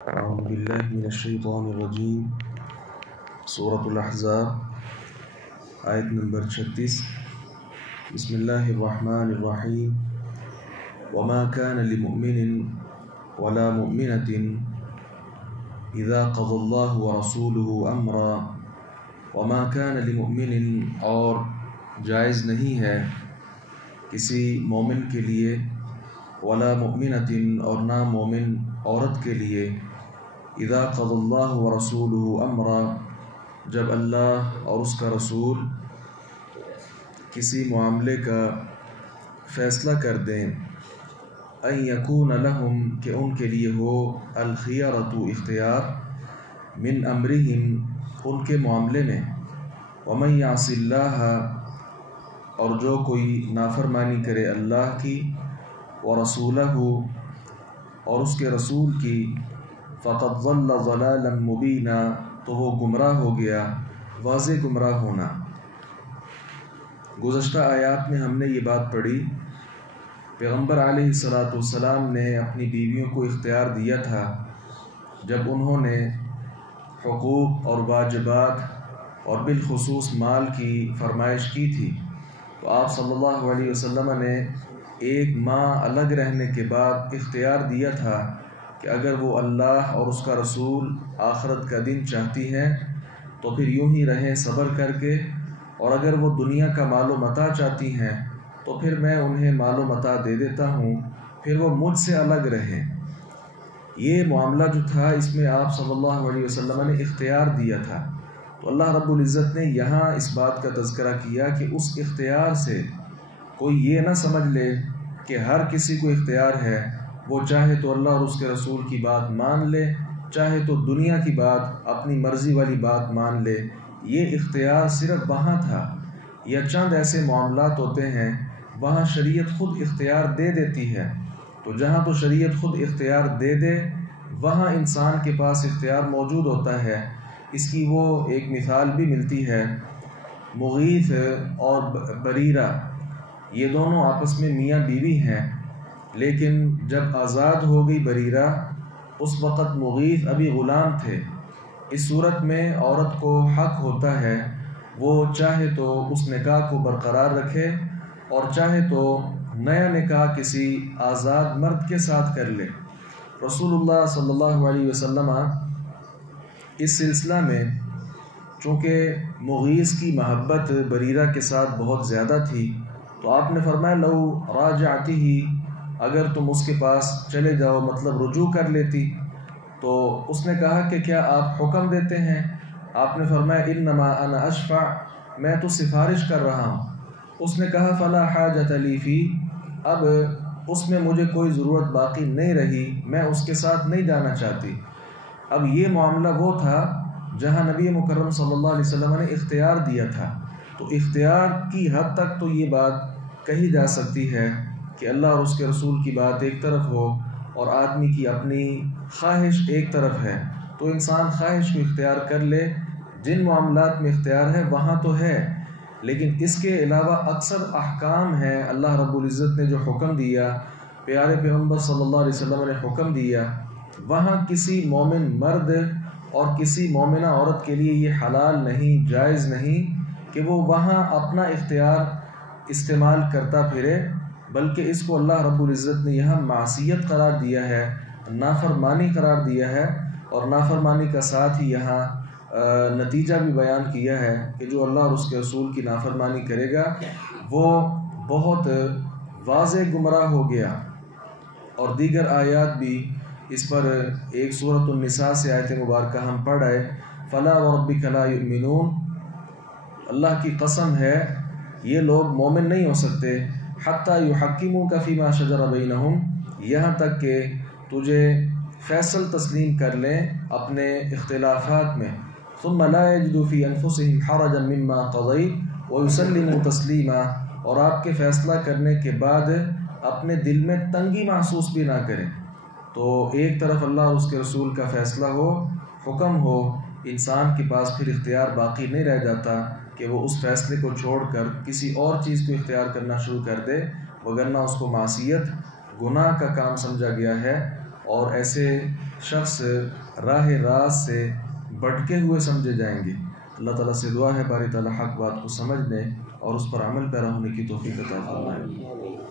اعوذ باللہ من الشیطان الرجیم سورۃ الاحزاب آیت نمبر 36 بسم اللہ الرحمن الرحیم وما كان لمؤمن ولا مؤمنة اذا قضى اللہ ورسولہ امرا وما كان لمؤمن اور جائز نہیں ہے کسی مومن کے لیے ولا مؤمنة اور نہ مومن عورت کے لیے اذا قضى اللہ ورسولہ امرا جب اللہ اور اس کا رسول کسی معاملے کا فیصلہ کر دیں ان یکون لہم کہ ان کے لیے ہو الخیارۃ اختیار من امرہم ان کے معاملے میں ومن یعص اللہ اور جو کوئی نافرمانی کرے اللہ کی ورسولہ اور اس کے رسول کی فقد ضل ضلالا مبینا تو وہ گمراہ ہو گیا واضح گمراہ ہونا۔ گزشتہ آیات میں ہم نے یہ بات پڑھی پیغمبر علیہ السلام نے اپنی بیویوں کو اختیار دیا تھا جب انہوں نے حقوق اور واجبات اور بالخصوص مال کی فرمائش کی تھی تو آپ صلی اللہ علیہ وسلم نے ایک ماہ الگ رہنے کے بعد اختیار دیا تھا کہ اگر وہ اللہ اور اس کا رسول آخرت کا دن چاہتی ہیں تو پھر یوں ہی رہیں صبر کر کے، اور اگر وہ دنیا کا مال و متاع چاہتی ہیں تو پھر میں انہیں مال و متاع دے دیتا ہوں، پھر وہ مجھ سے الگ رہیں۔ یہ معاملہ جو تھا اس میں آپ صلی اللہ علیہ وسلم نے اختیار دیا تھا، تو اللہ رب العزت نے یہاں اس بات کا تذکرہ کیا کہ اس اختیار سے کوئی یہ نہ سمجھ لے کہ ہر کسی کو اختیار ہے، وہ چاہے تو اللہ اور اس کے رسول کی بات مان لے، چاہے تو دنیا کی بات اپنی مرضی والی بات مان لے۔ یہ اختیار صرف وہاں تھا یا چند ایسے معاملات ہوتے ہیں وہاں شریعت خود اختیار دے دیتی ہے، تو جہاں تو شریعت خود اختیار دے دے وہاں انسان کے پاس اختیار موجود ہوتا ہے۔ اس کی وہ ایک مثال بھی ملتی ہے، مغیث اور بریرہ یہ دونوں آپس میں میاں بیوی ہیں، لیکن جب آزاد ہو گئی بریرہ اس وقت مغیث ابھی غلام تھے۔ اس صورت میں عورت کو حق ہوتا ہے وہ چاہے تو اس نکاح کو برقرار رکھے اور چاہے تو نیا نکاح کسی آزاد مرد کے ساتھ کر لے۔ رسول اللہ صلی اللہ علیہ وسلم اس سلسلہ میں چونکہ مغیث کی محبت بریرہ کے ساتھ بہت زیادہ تھی تو آپ نے فرمایا لو راجعتہ اگر تم اس کے پاس چلے جاؤ مطلب رجوع کر لیتی، تو اس نے کہا کہ کیا آپ حکم دیتے ہیں؟ آپ نے فرمایا انما انا اشفع میں تو سفارش کر رہا ہوں۔ اس نے کہا فلا حاجۃ لی فی اب اس میں مجھے کوئی ضرورت باقی نہیں رہی، میں اس کے ساتھ نہیں جانا چاہتی۔ اب یہ معاملہ وہ تھا جہاں نبی مکرم صلی اللہ علیہ وسلم نے اختیار دیا تھا، تو اختیار کی حد تک تو یہ بات کہی جا سکتی ہے کہ اللہ اور اس کے رسول کی بات ایک طرف ہو اور آدمی کی اپنی خواہش ایک طرف ہے، تو انسان خواہش کو اختیار کر لے۔ جن معاملات میں اختیار ہے وہاں تو ہے، لیکن اس کے علاوہ اکثر احکام ہیں اللہ رب العزت نے جو حکم دیا، پیارے پیغمبر صلی اللہ علیہ وسلم نے حکم دیا، وہاں کسی مومن مرد اور کسی مومنہ عورت کے لیے یہ حلال نہیں، جائز نہیں کہ وہ وہاں اپنا اختیار استعمال کرتا پھرے، بلکہ اس کو اللہ رب العزت نے یہاں معصیت قرار دیا ہے، نافرمانی قرار دیا ہے، اور نافرمانی کا ساتھ ہی یہاں نتیجہ بھی بیان کیا ہے کہ جو اللہ اور اس کے رسول کی نافرمانی کرے گا وہ بہت واضح گمراہ ہو گیا۔ اور دیگر آیات بھی اس پر ایک سورۃ النساء سے آیت مبارکہ ہم پڑھ آئے فلا وربک لا یؤمنون، اللہ کی قسم ہے یہ لوگ مومن نہیں ہو سکتے حتی یحکموک فیما شجر بینہم یہاں تک کہ تجھے فیصل تسلیم کر لیں اپنے اختلافات میں، ثم لا یجدوا فی انفسہم حرجا مما قضیت ویسلموا تسلیما اور آپ کے فیصلہ کرنے کے بعد اپنے دل میں تنگی محسوس بھی نہ کریں۔ تو ایک طرف اللہ اور اس کے رسول کا فیصلہ ہو، حکم ہو، انسان کے پاس پھر اختیار باقی نہیں رہ جاتا کہ وہ اس فیصلے کو چھوڑ کر کسی اور چیز کو اختیار کرنا شروع کر دے، وگرنہ اس کو معصیت گناہ کا کام سمجھا گیا ہے اور ایسے شخص راہ راست سے بھٹکے ہوئے سمجھے جائیں گے۔ اللہ تعالیٰ سے دعا ہے باری تعالیٰ حق بات کو سمجھنے اور اس پر عمل پیرا ہونے کی توفیق عطا فرمائے۔